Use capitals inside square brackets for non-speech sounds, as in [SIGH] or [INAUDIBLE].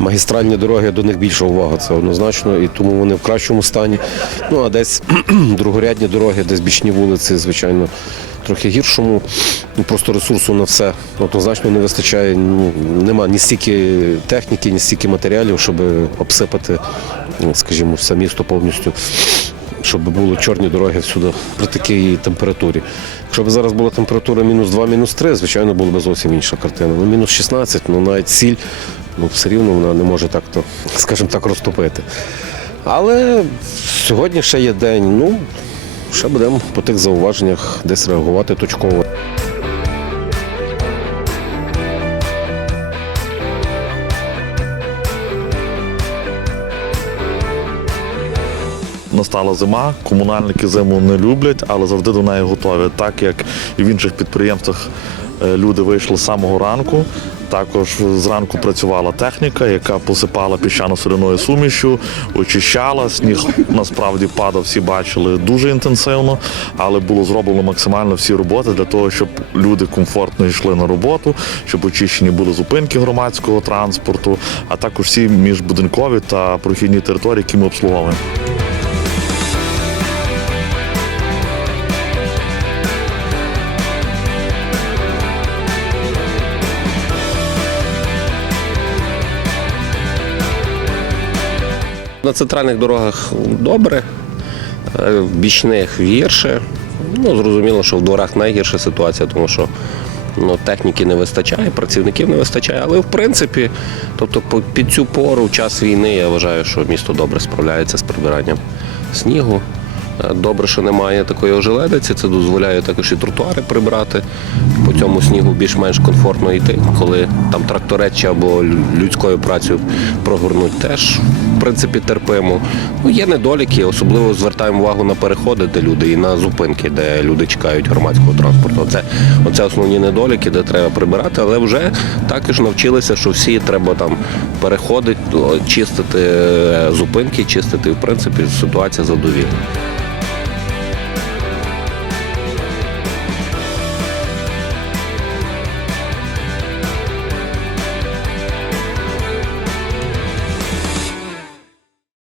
магістральні дороги до них більша увага, це однозначно, і тому вони в кращому стані. Ну а десь [CLEARS THROAT] другорядні дороги, десь бічні вулиці, звичайно, трохи гіршому. Ну, просто ресурсу на все однозначно не вистачає. Ну, нема ні стільки техніки, ні стільки матеріалів, щоб обсипати, скажімо, все місто повністю. Щоб були чорні дороги всюди при такій температурі. Якщо б зараз була температура мінус 2, мінус 3, звичайно, була б зовсім інша картина. Ну, мінус 16, ну навіть сіль, ну все рівно вона не може так то, скажімо так, розтопити. Але сьогодні ще є день, ну ще будемо по тих зауваженнях десь реагувати точково. Настала зима, комунальники зиму не люблять, але завжди до неї готові. Так як і в інших підприємствах люди вийшли з самого ранку. Також зранку працювала техніка, яка посипала піщано-соляною сумішю, очищала. Сніг насправді падав, всі бачили дуже інтенсивно, але було зроблено максимально всі роботи для того, щоб люди комфортно йшли на роботу, щоб очищені були зупинки громадського транспорту, а також всі міжбудинкові та прохідні території, які ми обслуговуємо. На центральних дорогах добре, е, в бічних гірше. Ну, зрозуміло, що в дворах найгірша ситуація, тому що ну, техніки не вистачає, працівників не вистачає. Але в принципі, тобто під цю пору, в час війни, я вважаю, що місто добре справляється з прибиранням снігу. Е, Добре, що немає такої ожеледиці, це дозволяє також і тротуари прибрати. По цьому снігу більш-менш комфортно йти, коли там тракторець або людською працею прогорнуть, теж в принципі терпимо. Ну, є недоліки, особливо звертаємо увагу на переходи, де люди, і на зупинки, де люди чекають громадського транспорту. Це оце основні недоліки, де треба прибирати, але вже також навчилися, що всі треба там переходити, чистити е, зупинки, чистити. В принципі, ситуація задовільна.